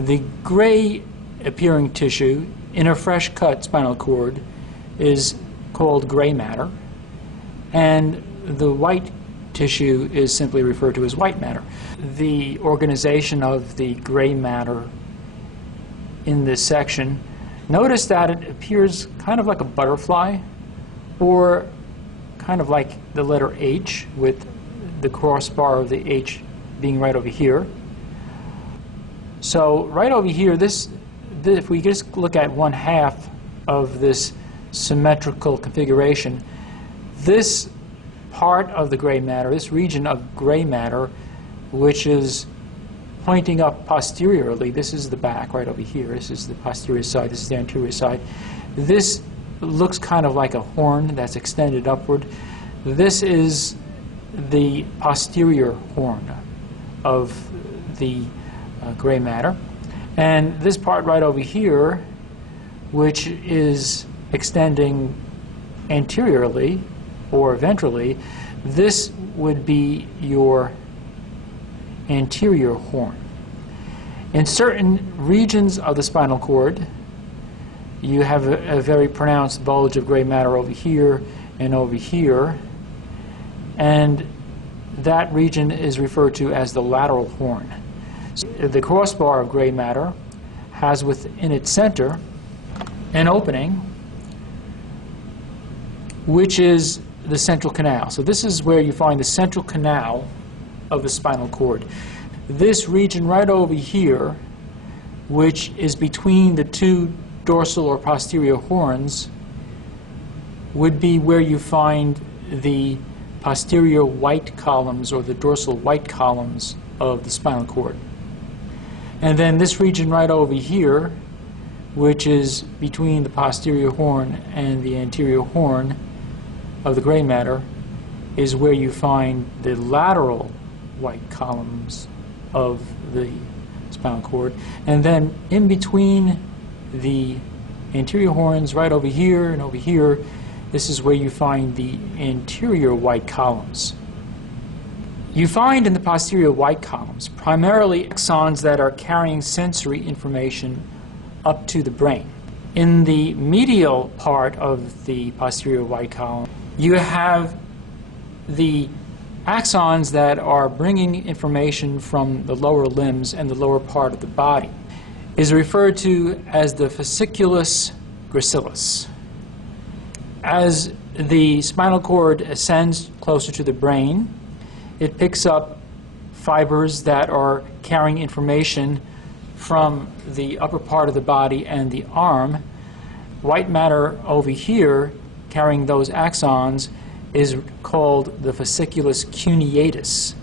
The gray appearing tissue in a fresh cut spinal cord is called gray matter, and the white tissue is simply referred to as white matter. The organization of the gray matter in this section, notice that it appears kind of like a butterfly, or kind of like the letter H, with the crossbar of the H being right over here. So right over here, if we just look at one half of this symmetrical configuration, this part of the gray matter, this region of gray matter, which is pointing up posteriorly, this is the back right over here, this is the posterior side, this is the anterior side. This looks kind of like a horn that's extended upward. This is the posterior horn of the gray matter. And this part right over here, which is extending anteriorly or ventrally, this would be your anterior horn. In certain regions of the spinal cord, you have a very pronounced bulge of gray matter over here and over here, and that region is referred to as the lateral horn. The crossbar of gray matter has within its center an opening, which is the central canal. So this is where you find the central canal of the spinal cord. This region right over here, which is between the two dorsal or posterior horns, would be where you find the posterior white columns or the dorsal white columns of the spinal cord. And then this region right over here, which is between the posterior horn and the anterior horn of the gray matter, is where you find the lateral white columns of the spinal cord. And then in between the anterior horns right over here and over here, this is where you find the anterior white columns. You find in the posterior white columns primarily axons that are carrying sensory information up to the brain. In the medial part of the posterior white column, you have the axons that are bringing information from the lower limbs and the lower part of the body. It is referred to as the fasciculus gracilis. As the spinal cord ascends closer to the brain, it picks up fibers that are carrying information from the upper part of the body and the arm. White matter over here carrying those axons is called the fasciculus cuneatus.